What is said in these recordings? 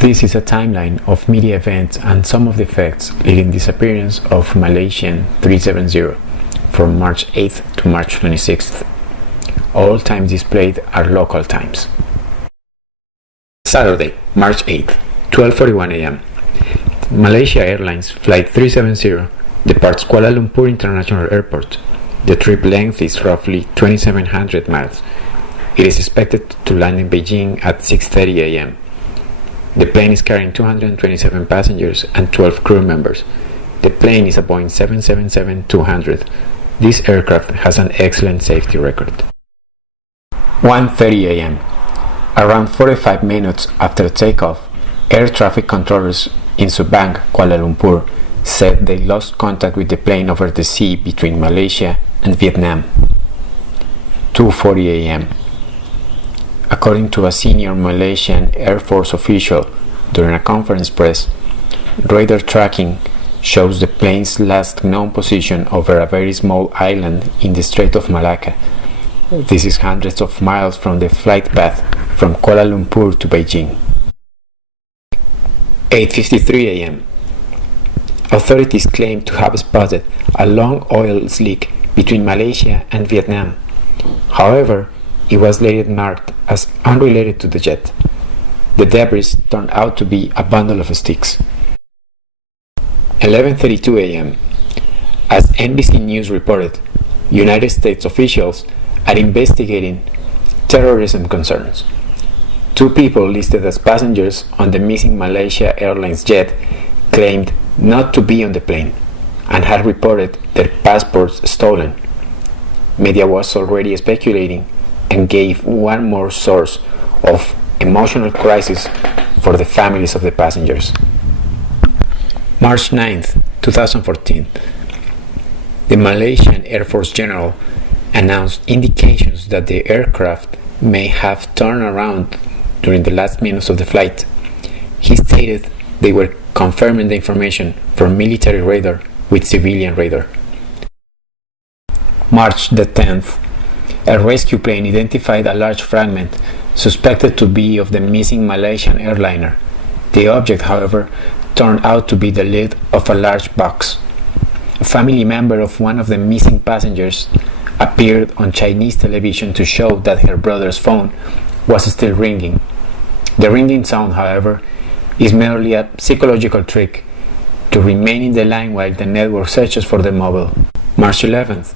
This is a timeline of media events and some of the effects leading the disappearance of Malaysian 370 from March 8th to March 26th. All times displayed are local times. Saturday, March 8th, 12:41 a.m. Malaysia Airlines Flight 370 departs Kuala Lumpur International Airport. The trip length is roughly 2,700 miles. It is expected to land in Beijing at 6:30 a.m. The plane is carrying 227 passengers and 12 crew members. The plane is a Boeing 777-200. This aircraft has an excellent safety record. 1:30 a.m. Around 45 minutes after takeoff, air traffic controllers in Subang, Kuala Lumpur, said they lost contact with the plane over the sea between Malaysia and Vietnam. 2:40 a.m. According to a senior Malaysian Air Force official during a conference press, radar tracking shows the plane's last known position over a very small island in the Strait of Malacca. This is hundreds of miles from the flight path from Kuala Lumpur to Beijing. 8:53 a.m. Authorities claim to have spotted a long oil slick between Malaysia and Vietnam. However, it was later marked as unrelated to the jet. The debris turned out to be a bundle of sticks. 11:32 a.m. As NBC News reported, United States officials are investigating terrorism concerns. 2 people listed as passengers on the missing Malaysia Airlines jet claimed not to be on the plane and had reported their passports stolen. Media was already speculating and gave one more source of emotional crisis for the families of the passengers. March 9th, 2014. The Malaysian Air Force General announced indications that the aircraft may have turned around during the last minutes of the flight. He stated they were confirming the information from military radar with civilian radar. March the 10th. A rescue plane identified a large fragment suspected to be of the missing Malaysian airliner. The object, however, turned out to be the lid of a large box. A family member of one of the missing passengers appeared on Chinese television to show that her brother's phone was still ringing. The ringing sound, however, is merely a psychological trick to remain in the line while the network searches for the mobile. March 11th.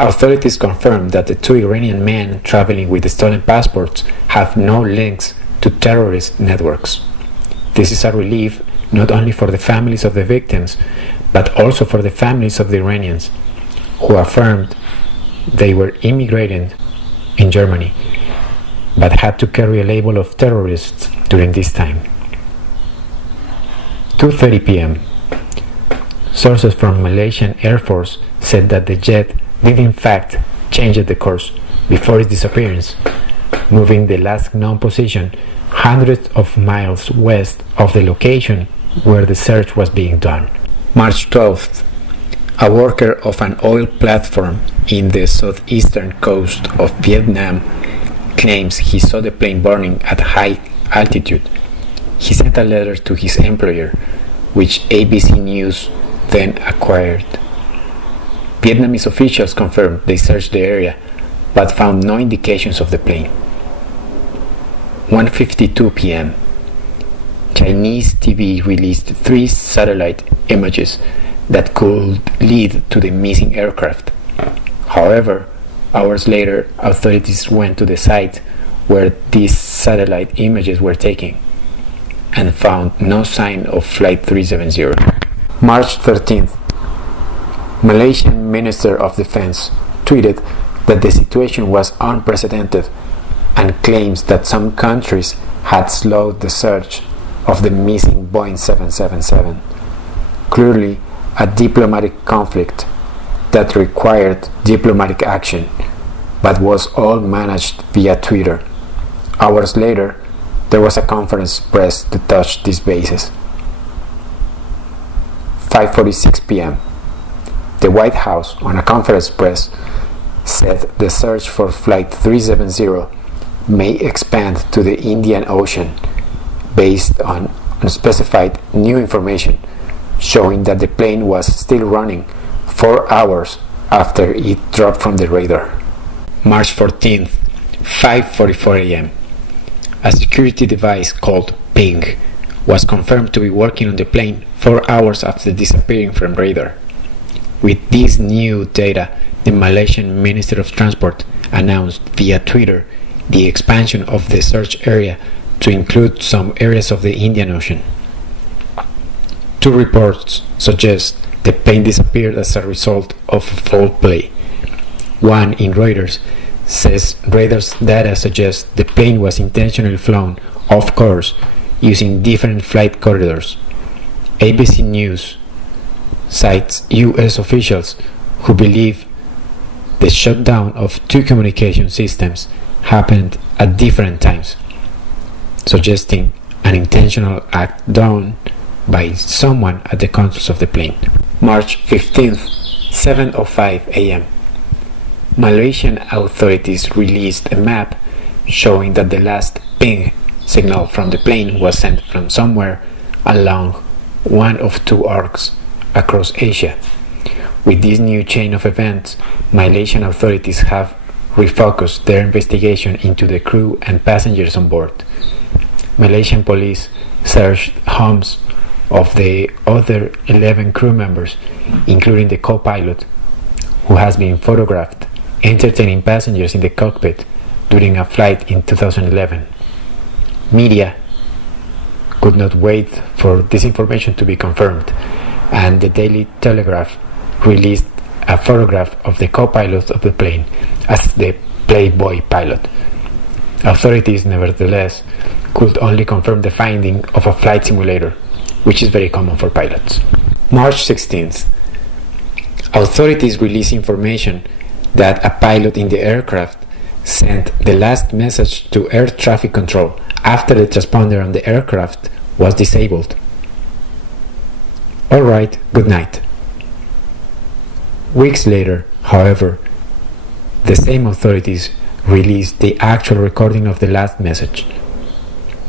Authorities confirmed that the 2 Iranian men traveling with the stolen passports have no links to terrorist networks. This is a relief not only for the families of the victims, but also for the families of the Iranians, who affirmed they were immigrating in Germany, but had to carry a label of terrorists during this time. 2:30 p.m. Sources from Malaysian Air Force said that the jet did in fact change the course before its disappearance, moving the last known position hundreds of miles west of the location where the search was being done. March 12th. A worker of an oil platform in the southeastern coast of Vietnam claims he saw the plane burning at high altitude. He sent a letter to his employer, which ABC News then acquired. Vietnamese officials confirmed they searched the area, but found no indications of the plane. 1:52 p.m. Chinese TV released 3 satellite images that could lead to the missing aircraft. However, hours later, authorities went to the site where these satellite images were taken and found no sign of Flight 370. March 13th. Malaysian Minister of Defense tweeted that the situation was unprecedented and claims that some countries had slowed the search of the missing Boeing 777. Clearly, a diplomatic conflict that required diplomatic action, but was all managed via Twitter. Hours later, there was a conference press to touch these bases. 5:46 p.m. The White House, on a conference press, said the search for Flight 370 may expand to the Indian Ocean, based on unspecified new information showing that the plane was still running 4 hours after it dropped from the radar. March 14th, 5:44 a.m. A security device called Ping was confirmed to be working on the plane 4 hours after disappearing from radar. With this new data, the Malaysian Minister of Transport announced via Twitter the expansion of the search area to include some areas of the Indian Ocean. 2 reports suggest the plane disappeared as a result of foul play. One in Reuters says radar's data suggests the plane was intentionally flown off course using different flight corridors. ABC News cites U.S. officials who believe the shutdown of 2 communication systems happened at different times, suggesting an intentional act done by someone at the controls of the plane. March 15th, 7:05 a.m. Malaysian authorities released a map showing that the last ping signal from the plane was sent from somewhere along one of 2 arcs across Asia. With this new chain of events, Malaysian authorities have refocused their investigation into the crew and passengers on board. Malaysian police searched homes of the other 11 crew members, including the co-pilot, who has been photographed entertaining passengers in the cockpit during a flight in 2011. Media could not wait for this information to be confirmed, and the Daily Telegraph released a photograph of the co-pilot of the plane as the Playboy pilot. Authorities, nevertheless, could only confirm the finding of a flight simulator, which is very common for pilots. March 16th. Authorities released information that a pilot in the aircraft sent the last message to air traffic control after the transponder on the aircraft was disabled. Alright, good night. Weeks later, however, the same authorities released the actual recording of the last message,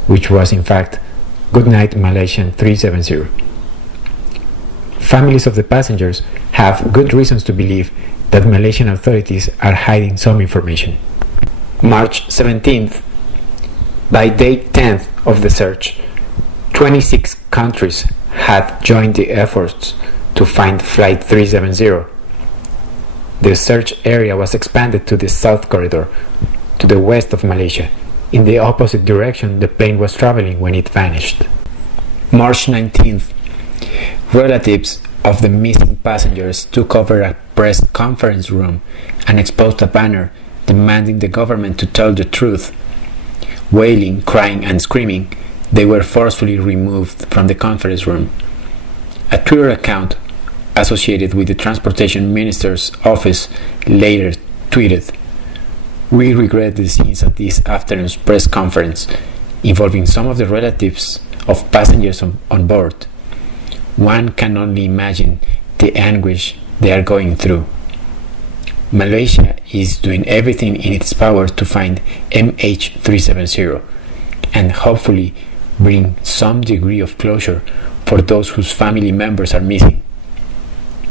which was in fact Good Night Malaysian 370. Families of the passengers have good reasons to believe that Malaysian authorities are hiding some information. March 17th. By day 10th of the search, 26 countries had joined the efforts to find Flight 370. The search area was expanded to the south corridor, to the west of Malaysia, in the opposite direction the plane was traveling when it vanished. March 19th. Relatives of the missing passengers took over a press conference room and exposed a banner demanding the government to tell the truth. Wailing, crying, and screaming, they were forcefully removed from the conference room. A Twitter account associated with the Transportation Minister's office later tweeted, "We regret the scenes at this afternoon's press conference involving some of the relatives of passengers on board. One can only imagine the anguish they are going through. Malaysia is doing everything in its power to find MH370 and hopefully bring some degree of closure for those whose family members are missing."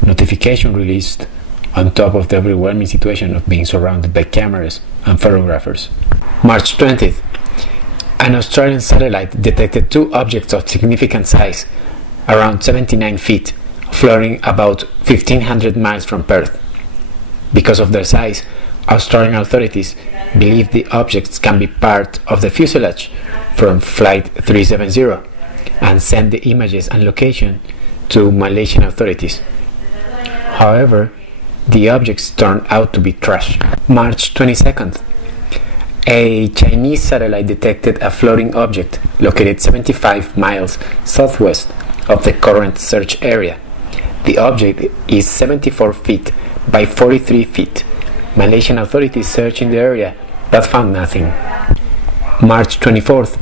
Notification released on top of the overwhelming situation of being surrounded by cameras and photographers. March 20th. An Australian satellite detected 2 objects of significant size, around 79 feet, floating about 1,500 miles from Perth. Because of their size, Australian authorities believe the objects can be part of the fuselage from Flight 370 and send the images and location to Malaysian authorities. However, the objects turned out to be trash. March 22nd. A Chinese satellite detected a floating object located 75 miles southwest of the current search area. The object is 74 feet by 43 feet. Malaysian authorities searched in the area but found nothing. March 24th.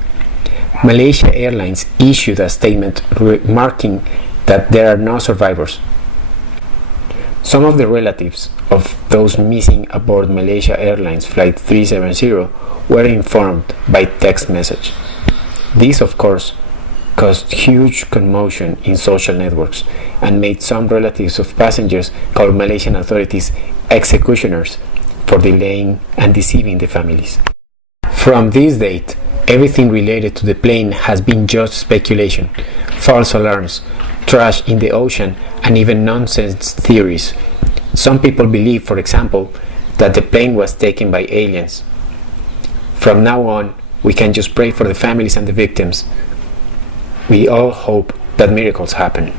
Malaysia Airlines issued a statement remarking that there are no survivors. Some of the relatives of those missing aboard Malaysia Airlines Flight 370 were informed by text message. This, of course, caused huge commotion in social networks and made some relatives of passengers call Malaysian authorities executioners for delaying and deceiving the families. From this date, everything related to the plane has been just speculation, false alarms, trash in the ocean, and even nonsense theories. Some people believe, for example, that the plane was taken by aliens. From now on, we can just pray for the families and the victims. We all hope that miracles happen.